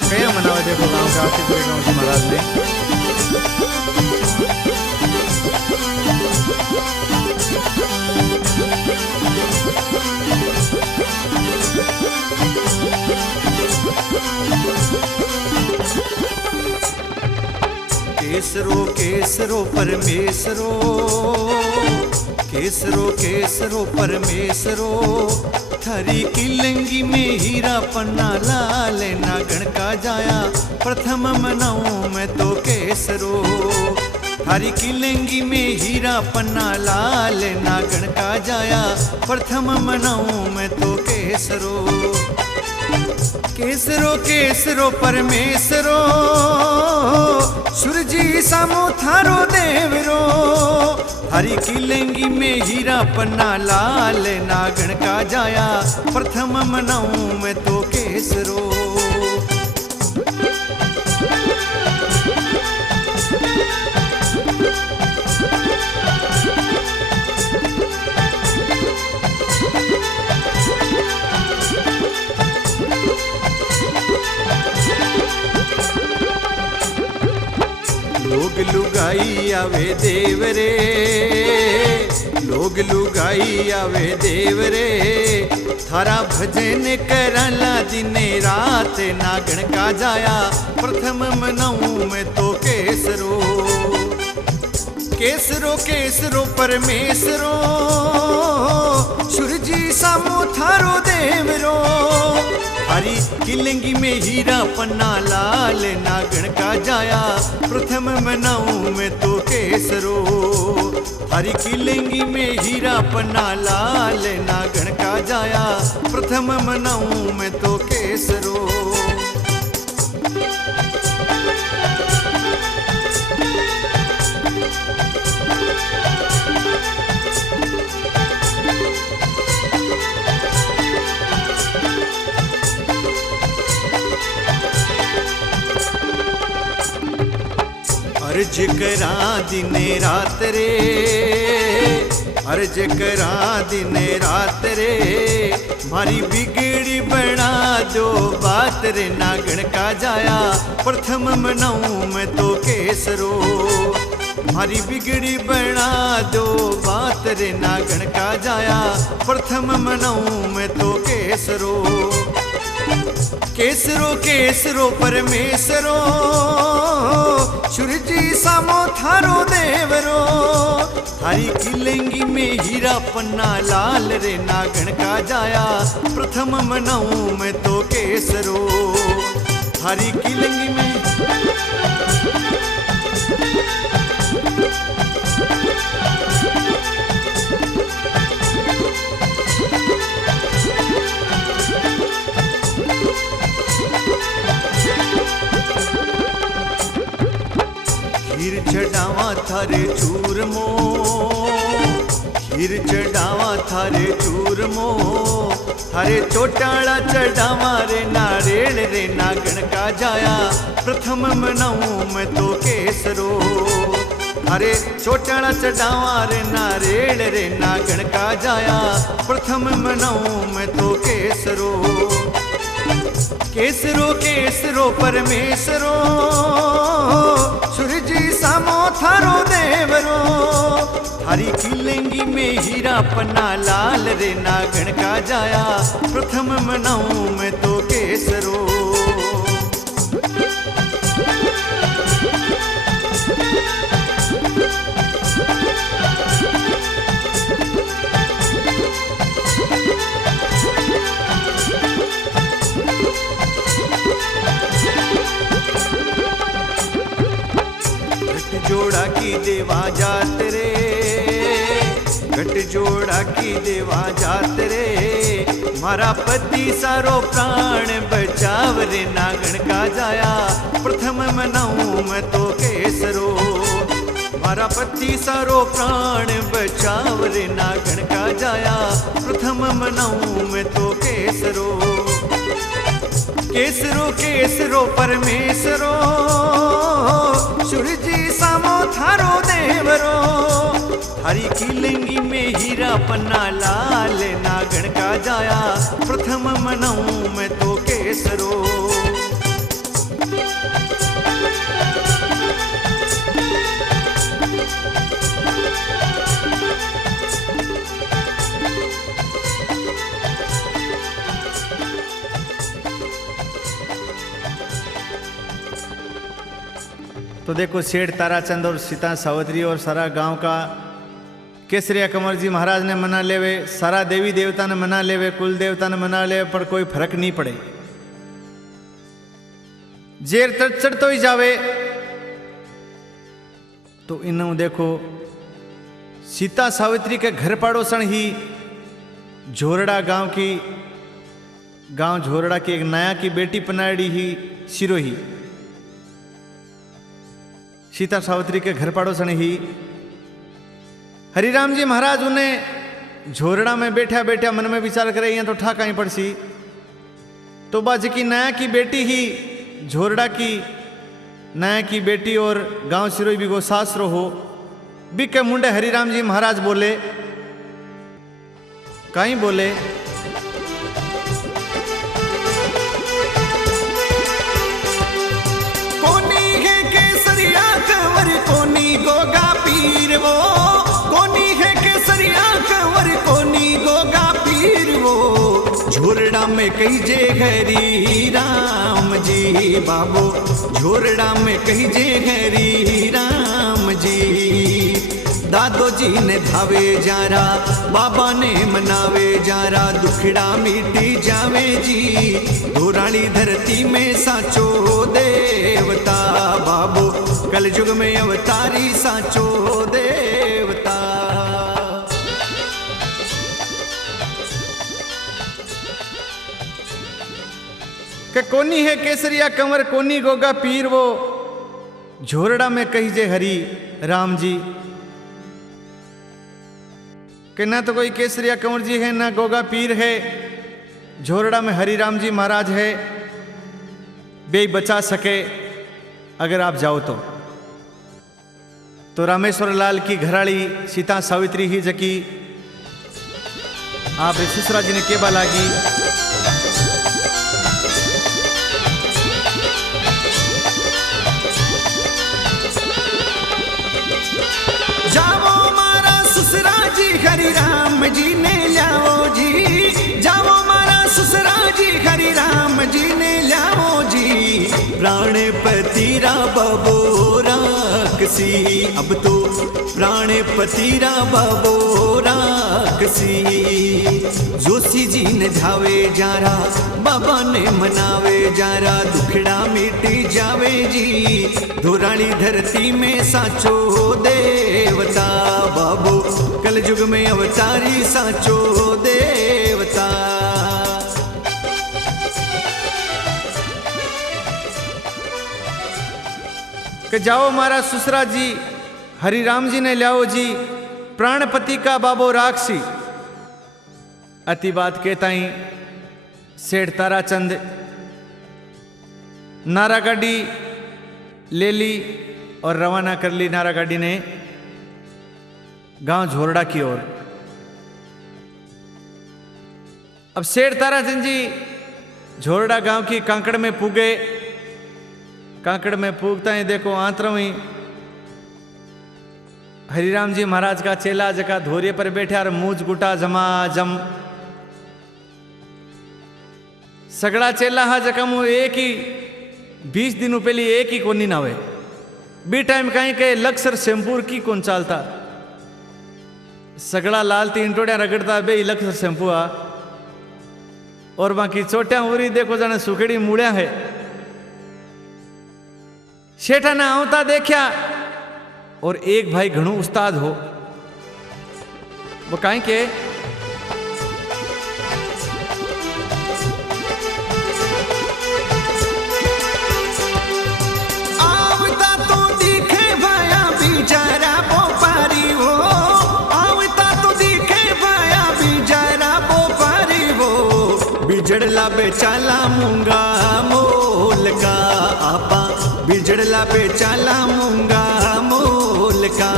कया मनावे देखो गाँव का आखिर गाँव से महाराज ने केसरो केसरो परमेसरो, केसरो केसरो परमेसरो, थारी किलंगी में हीरा पन्ना लाल नागण का जाया प्रथम मनाऊं मैं तो केसरो। थारी किलंगी में हीरा पन्ना लाल नागण का जाया प्रथम मनाऊं मैं तो केसरो। केसरो केसरो परमेसरो, सूरजी सामो थारो देवरो, हरी किलंगी में हीरा पन्ना लाल नागण का जाया प्रथम मनाऊं मैं तो केसरो। लोग लुगाई आवे देवरे, लोग लुगाई आवे देवरे, थारा भजन करला दिने रात नागण का जाया प्रथम मनाऊं मैं तो केसरो। केसरो केसरो परमेसरो, सूरजी सामो थारो देवरो, हरी किलंगी में हीरा पन्ना लाल नागण का जाया प्रथम मनाऊं मैं तो केसरो। हरी किलंगी में हीरा पन्ना लाल नागण का जाया प्रथम मनाऊं मैं तो केसरो। अर्ज करा दिने रात रे, अर्ज करा दिने रात रे, मारी बिगड़ी बना दो बात रे नागण का जाया प्रथम मनाऊं मैं तो केसरो। मारी बिगड़ी बना दो बात रे नागण का जाया प्रथम मनाऊं मैं तो केसरो। केसरो केसरो परमेसरो, सूरजी सामो थारो देवरो, थारी किलंगी में हीरा पन्ना लाल रे नागण का जाया प्रथम मनाऊं मैं तो केसरो। थारी किलंगी में खीर चढ़ावा थारे चूरमो, खीर चढ़ावा थारे चूरमो, थारे चोटाड़ा चढ़ावा रे नारेल रे नागण का जाया प्रथम मनाऊं मैं तो केसरो। थारे चोटाड़ा चढ़ावा रे नारेल रे नागण का जाया प्रथम मनाऊं मैं तो केसरो। केसरो केसरो परमेसरो, सूरजी सामो थारो देवरो, हरी किलंगी में हीरा पन्ना लाल रे नागण का जाया प्रथम मनाऊं मैं तो केसरो। जोड़ा की देवा जात रे, घट जोड़ा की देवा जात रे, मारा पति सारो प्राण बचाव रे नागण का जाया प्रथम मनाऊं मैं तो केसरो। मारा पति सारो प्राण बचाव रे नागण का जाया प्रथम मनाऊं मैं तो केसरो। केसरो केसरो परमेसरो, सूरजी सामो थारो देवरो, हरी किलंगी में हीरा पन्ना लाल नागण का जाया प्रथम मनाऊं मैं तो केसरो। तो देखो सेठ ताराचंद और सीता सावित्री और सारा गांव का केसरिया कंवर जी महाराज ने मना लेवे, सारा देवी देवता ने मना लेवे, कुल देवता ने मना लेवे, पर कोई फर्क नहीं पड़े। जेर चढ़ तो ही जावे। तो इन्हों देखो सीता सावित्री के घर पड़ोसन ही झोरड़ा गांव झोरड़ा की एक नया की बेटी पनाड़ी ही सिरोही। सीता सावित्री के घर पड़ोसन ही हरिराम जी महाराज उन्हें झोरड़ा में बैठा बैठा मन में विचार करे यहाँ तो ठाका ही पड़सी। तो बाज की नया की बेटी ही झोरड़ा की नया की बेटी और गांव सिरोही भी गो सासरो हो भी के मुंडे हरिराम जी महाराज बोले, कहीं बोले कोनी है केसरिया कंवर कोनी गोगा पीर वो, कोनी है केसरिया कंवर कोनी गोगा पीर वो। झोरड़ा में कही जे हरी राम जी बाबो, झोरड़ा में कही जे हरी राम जी। दादो जी ने धावे जारा, बाबा ने मनावे जारा, दुखड़ा मिटी जावे जी। धोराली धरती में साचो देवता बाबो, कल युग में अवतारी साचो देवता। के कोनी है केसरिया कंवर कोनी गोगा पीर वो, झोरड़ा में कही जे हरी राम जी। कि ना तो कोई केसरिया कंवर जी है ना गोगा पीर है, झोरड़ा में हरि राम जी महाराज है। बे बचा सके अगर आप जाओ तो रामेश्वर लाल की घराड़ी सीता सावित्री ही जकी आप ससुरा जी ने केबा लागी। जाओ मारा ससुरा जी हरि राम जी ने लाओ जी, जाओ मारा ससुरा जी हरि राम जी ने लाओ जी। प्राणपति रा बाबो राक्षसी, अब तो प्राणपति रा बाबो राक्षसी। जोशी जी ने धावे जारा, बाबा ने मनावे जारा, दुखड़ा मिटी जावे जी। धोराली धरती में साचो देवता बाबो, कल युग में अवतारी साचो देवता। कि जाओ मारा ससुरा जी हरि राम जी ने लाओ जी, प्राणपति का बाबो राक्षसी। अति बात कहता ही सेठ ताराचंद नारा गाड़ी ले ली और रवाना कर ली नारा गाड़ी ने गांव झोरड़ा की ओर। अब सेठ ताराचंद जी झोरड़ा गांव की कांकड़ में पूगे। कांकड़ में पूगता ही देखो आंतरों ही हरिराम जी महाराज का चेला जका धोरिये पर बैठे और मूछ गुटा जमा जम। सगड़ा चेला हा जका मु एक ही 20 दिन पहले एक ही कोनी नावे बी टाइम कहीं के लक्सर शैम्पूर की कौन चालता। सगड़ा लाल तीन टोड़िया रगड़ता बे लक्सर शैम्पू आ और बाकी चोटिया उरी देखो जाने सुखेड़ी मुड़िया है। शेठा ने आवता देखा और एक भाई घणो उस्ताद हो, वो कहीं के आवता तो दिखे भाया बिचारा बोपारी हो, आवता तो दिखे भाया बिचारा बोपारी हो। बिजड़ला बेचाला मूंगा मोल का आपा, बिजड़ला बेचाला मूंगा मोल का।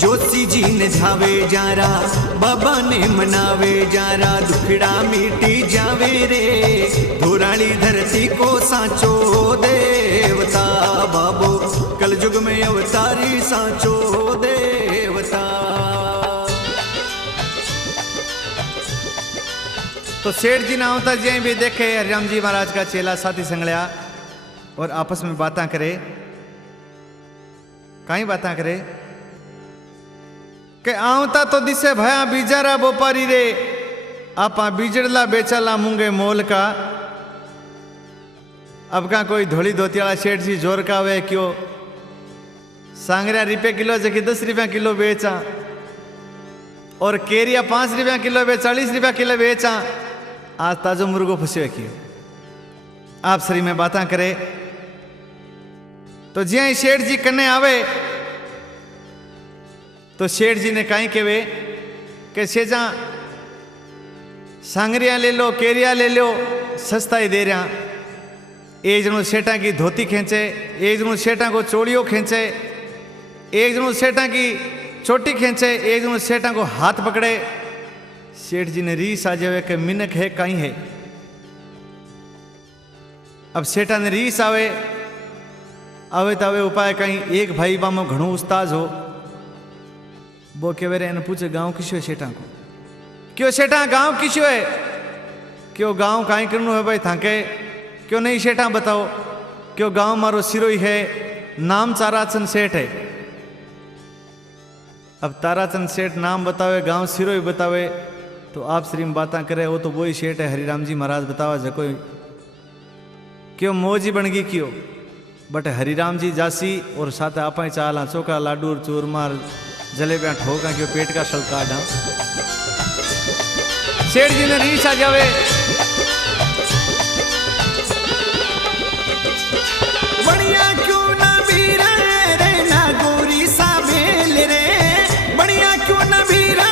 जोशी जी ने धावे जारा, बाबा ने मनावे जारा, दुखड़ा मिटी जावे रे। धोराली धरती को साचो देवता बाबो, कल युग में अवतारी साचो देवता। तो सेठ जी ना होता जी भी देखे हरिराम जी महाराज का चेला साथी संगलिया और आपस में बातें करे। कई बात करे के आवता तो दिसे भया बीजारा बोपारी रे आपा बीजड़ला बेचाला मूंगे मोल का। अब का कोई धोली धोतियाला शेठ जी जोर का वे क्यों सांगरिया रुपये किलो जबकि 10 रुपया किलो बेचा और केरिया 5 रुपया किलो बेच 40 रुपया किलो बेचा। आज ताजो मुर्गो फंसे क्यों आप सरी में बातें करे तो जिया शेठ जी कने आवे तो शेठ जी ने कहीं केवे कि शेजा सांगरिया ले लो केरिया ले लो सस्ता ही दे रहा। एक जनो सेठा की धोती खींचे, एक जनो सेठा को चोड़ियों खींचे, एक जनो सेठा की चोटी खींचे, एक जनो सेठा को हाथ पकड़े। सेठ जी ने रीस आ जावे कि मिनक है कहीं है। अब सेठा ने रीस आवे आवे तो आवे उपाय कहीं एक भाई बामो घणो उस्ताद हो वो कहे रे ने पूछे गांव किशो है सेठा को क्यों सेठा गांव किशो है क्यों गांव कहीं करनो है भाई थाके क्यों नहीं सेठा बताओ क्यों गांव मारो सिरोई है नाम ताराचंद सेठ है। अब ताराचंद सेठ नाम बतावे गांव सिरोई बतावे तो आप श्री में बातें करे वो तो वही सेठ है हरिराम जी महाराज बतावा जको क्यों मौजी बन गई क्यों बट हरिराम जी जासी और साथ आप चाला चोका लाडू चूरमार जलेबियां ठोका क्यों पेट का शलका डा। सेठ जी ने रीस आ जावे बढ़िया क्यों ना बीरा रे ना गोरी सा बेल रे बढ़िया क्यों ना बीरा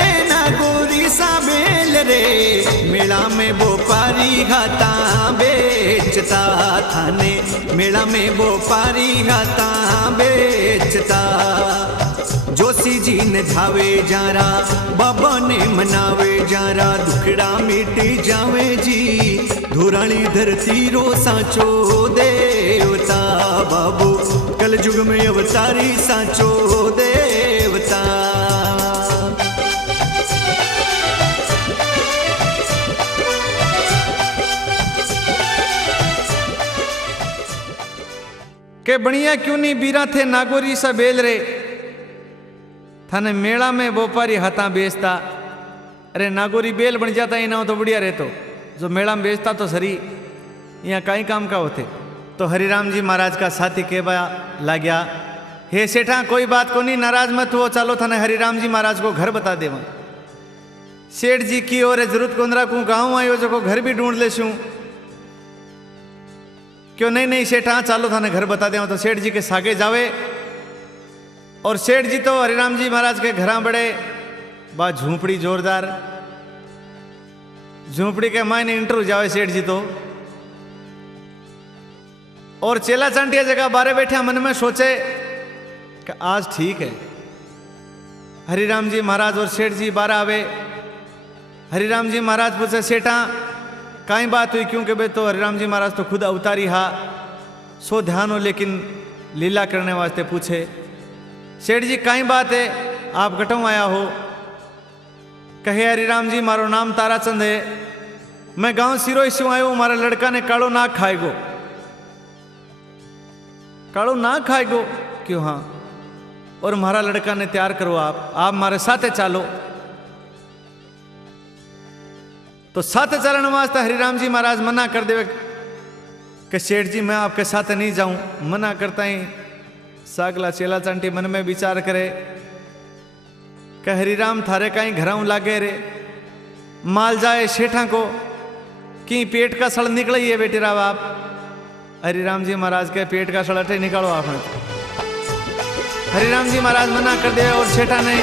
रे ना गोरी सा बेल रे मेला में बोपारी घाता बेचता थाने मेला में बोपारी घाता बेचता। जोशी जी ने धावे जारा बाबा ने मनावे जारा दुखड़ा मिटी जावे जी धुरानी धरती रो सांचो देवता बाबू कल युग में अवतारी सांचो देवता। के बढ़िया क्यों नहीं बीरा थे नागोरी सा बेल रे थाने मेला में व्यापारी हाथा बेचता। अरे नागोरी बेल बन जाता ही ना हो तो बढ़िया रहतो जो मेला में बेचता तो सरी यहाँ कई काम का होते। तो हरिराम जी महाराज का साथी कहवा ला गया हे सेठा कोई बात को नहीं नाराज मत हो चलो थाने हरिराम जी महाराज को घर बता देवा। सेठ जी की और जरूरत कोंदरा को गाँव आयो जो घर भी ढूंढ लेशू क्यों नहीं नहीं सेठा चालो थाने घर बता देवा। तो सेठ जी के सागे जावे और सेठ जी तो हरिराम जी महाराज के घर बड़े बा झूंपड़ी जोरदार झूंपड़ी के मायने इंटरव्यू जावे सेठ जी तो और चेला चांटिया जगह बारे बैठे मन में सोचे कि आज ठीक है। हरिराम जी महाराज और सेठ जी बारह आवे। हरिराम जी महाराज पूछे सेठा काई बात हुई क्योंकि बे तो हरिराम जी महाराज तो खुद अवतारी हा सो ध्यान हो लेकिन लीला करने वास्ते पूछे। सेठ जी काई बात है आप गटों आया हो कहे हरिराम जी मारो नाम ताराचंद है मैं गांव सिरोई से आयो हमारा लड़का ने कालो नाग खाएगो। कालो नाग खाएगो क्यों हाँ और हमारा लड़का ने तैयार करो आप हमारे साथ चालो। तो साथ चलने वास्ते हरिराम जी महाराज मना कर देवे कि सेठ जी मैं आपके साथ नहीं जाऊं। मना करता ही सागला चेला चांटी मन में विचार करे कि हरिराम थारे कहीं घराऊ लागे रे माल जाए सेठा को कि पेट का सड़ निकले ये बेटी राव आप। हरिराम जी महाराज के पेट का सड़ अठे निकालो आपने। हरिराम जी महाराज मना कर दिया और सेठा ने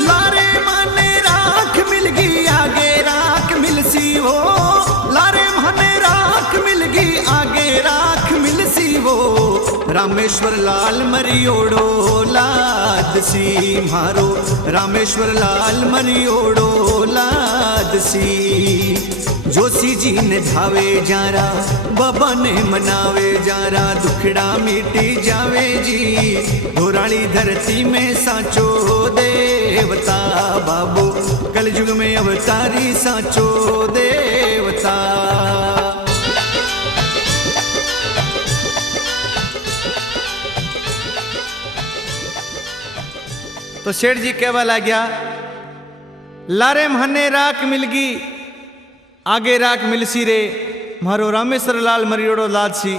लारे माने राख मिल गई आगे राख मिलसी हो लारे माने राख मिल गई आगे राख मिलसी हो रामेश्वर लाल मरियोड़ो लादसी मारो रामेश्वर लाल मरियोड़ो लादसी। जोशी जी ने धावे जारा बाबा ने मनावे जारा दुखड़ा मिटी जावे जी धोराली धरती में सांचो देवता बाबू कल युग में अवतारी सांचो देवता। तो सेठ जी कहवा लग गया, लारे मने राख मिलगी आगे राख मिलसी रे, मारो रामेश्वर लाल मरियोड़ो लादसी।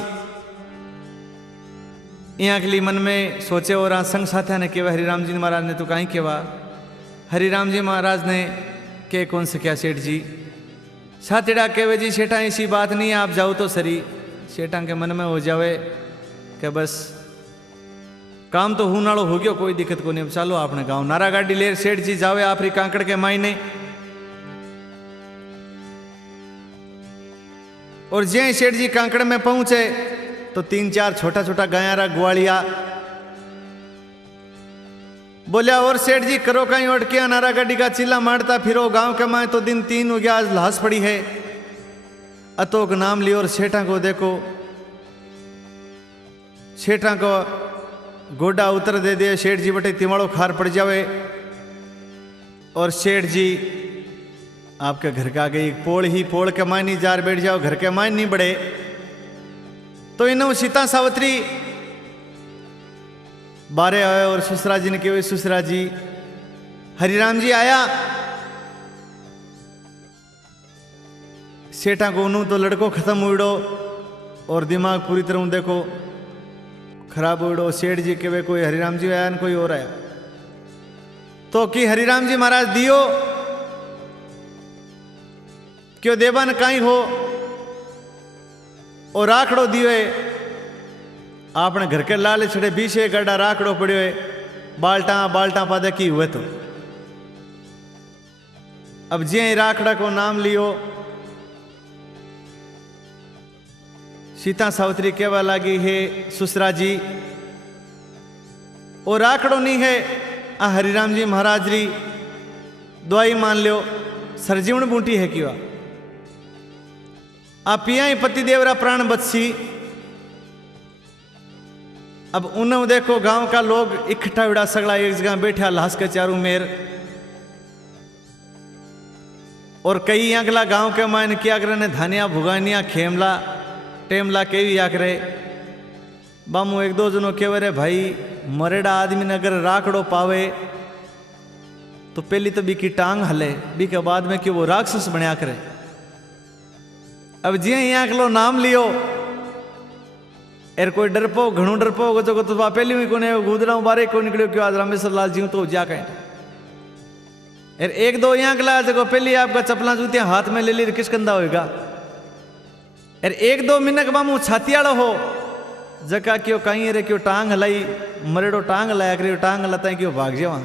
यहाँ के लिए मन में सोचे और संग साथिया ने केवा हरिराम जी महाराज ने तो कहीं केवा। हरिराम जी महाराज ने के कौन से क्या सेठ जी साथिड़ा केवे जी सेठा ऐसी बात नहीं है, आप जाओ तो सरी। सेठा के मन में हो जावे कि बस काम तो हूं नालो हो गयो, कोई दिक्कत को नहीं, चलो आपने गाँव नारा गाड़ी ले सेठ जी जावे आपरी कांकड़ के मायने। और जे सेठ जी कांकड़ में पहुंचे तो 3-4 छोटा छोटा गायारा ग्वालिया बोलिया, और सेठ जी करो कहीं उठकिया नारा गाड़ी का चिल्ला मारता फिरो गांव के माए, तो दिन 3 हो गया, आज लाश पड़ी है। अतोक नाम लियो और सेठा को देखो, सेठा को गोडा उतर दे दे, सेठ जी बटे तिमाड़ो खार पड़ जावे। और सेठ जी आपके घर का आगे एक पोल ही पोल के मायने जार बैठ जाओ, घर के मायने नहीं बढ़े। तो इन्हों सीता सावित्री बारे आए और सुसरा जी ने कहे, सुसरा जी हरिराम जी आया। सेठा को उन्हों तो लड़को खत्म उड़ो और दिमाग पूरी तरह देखो खराब उड़ो। सेठ जी के वे कोई हरिराम जी आया न कोई और आया, तो कि हरिराम जी महाराज दियो क्यों देवान कहीं हो, और राखड़ो दियो है आपने घर के लाल छड़े 20 गड्ढा राखड़ो पड़ो है, बाल्टा बाल्टा पादे की हुए। तो अब जे राखड़ा को नाम लियो, सीता सावित्री कहवा लगी है, सुसरा जी वो राखड़ो नहीं है, आ हरिराम जी महाराज री दवाई मान लियो, सरजीवण बूटी है क्यों आ पिया ही पति देवरा प्राण बदसी। अब उन्हें देखो गांव का लोग इकट्ठा उड़ा सगड़ा एक जगह बैठा लाश के चारों मेर, और कई अगला गांव के मायने क्या करे धानिया भुगानिया खेमला टेमला केवी या करे। बामू 1-2 जनों केवे रे भाई मरेड़ा आदमी ने अगर राखड़ो पावे तो पहली तो बीकी टांग हले, बी के बाद में कि वो राक्षस बनया करे। अब जी यहाँ अगलो नाम लियो एर कोई डरपो घणो डरपो जो तो पहली हुई कोने गुदरा बारे को निकलियो क्यों आज रामेश्वर लाल जी तो जा कहीं एर 1-2 यहाँ अगला जो पहली आपका चपला जूतियां हाथ में ले ली किसकंदा होएगा। एर 1-2 मिनट बामू छातियाड़ो हो जका क्यों कहीं रे क्यों टांग हलाई मरेड़ो टांग हलाया करियो टांग हलाता क्यों भाग जावा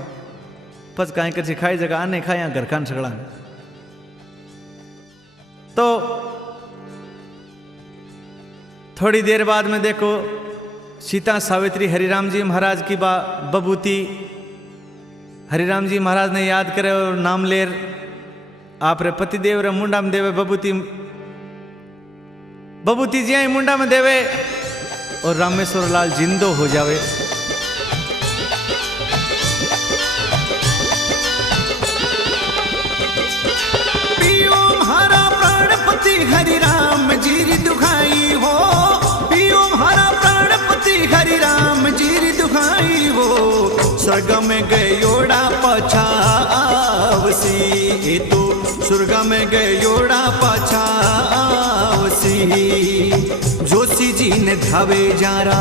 पच कहीं कर सिखाई जगह आने खाया घर खान सगड़ा। तो थोड़ी देर बाद में देखो सीता सावित्री हरिराम जी महाराज की बबूती हरिराम जी महाराज ने याद करे और नाम लेर आप रे पति देव रे मुंडा में देवे बबूती, बबूती जी मुंडा में देवे और रामेश्वर लाल जिंदो हो जावे। पियो म्हारा प्राणपति हरिराम जी री दुखाई हो, पियो म्हारा प्राणपति हरिराम जी री दुखाई हो। स्वर्ग में गयोड़ा पाछा आवसी, ए तो स्वर्ग में गयोड़ा पाछा आवसी। जोशी जी ने धावे जारा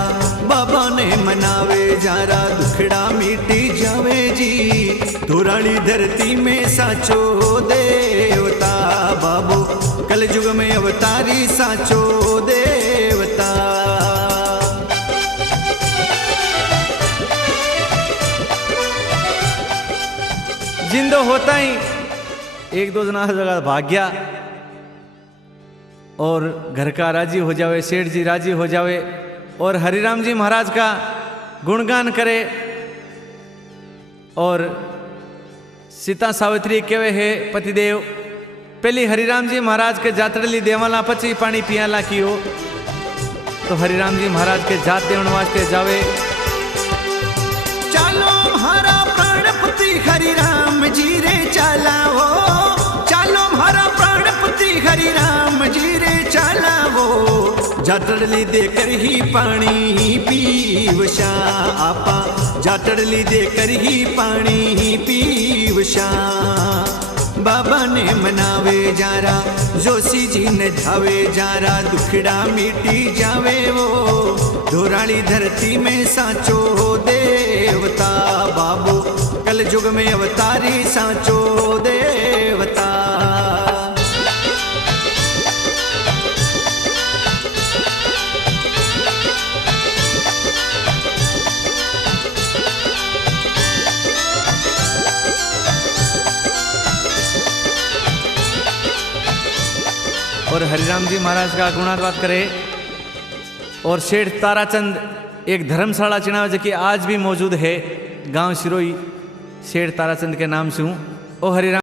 बाबा ने मनावे जारा, दुखड़ा मिटी जावे जी धुराली धरती में साचो देवता। बाबू कल युग में अवतारी साचो देवता। जिंदो होता ही 1-2 जना जगह भाग गया और घर का राजी हो जावे, सेठ जी राजी हो जावे और हरिराम जी महाराज का गुणगान करे। और सीता सावित्री केवे है पतिदेव पहली हरिराम जी महाराज के जातरली देवाला पची पानी पियाला कियो। तो हरिराम जी महाराज के जात देवन वास्ते जावे। चालो हमारा प्राणपति हरिराम जी रे चलाओ, चालो हमारा प्राणपति हरिराम जी रे चलाओ। जाटड़ली देकर ही पानी पीवशा आपा जाटड़ली देकर ही पानी पीवशा बाबा ने मनावे जारा जोशी जी ने धावे जारा दुखड़ा मिटी जावे वो धोराली धरती में साचो देवता बाबू कल युग में अवतारी साचो देवता। और हरिराम जी महाराज का गुणागान करे। और शेठ ताराचंद एक धर्मशाला चिनाव जो कि आज भी मौजूद है, गांव सिरोई शेठ ताराचंद के नाम से हूँ। ओ हरिराम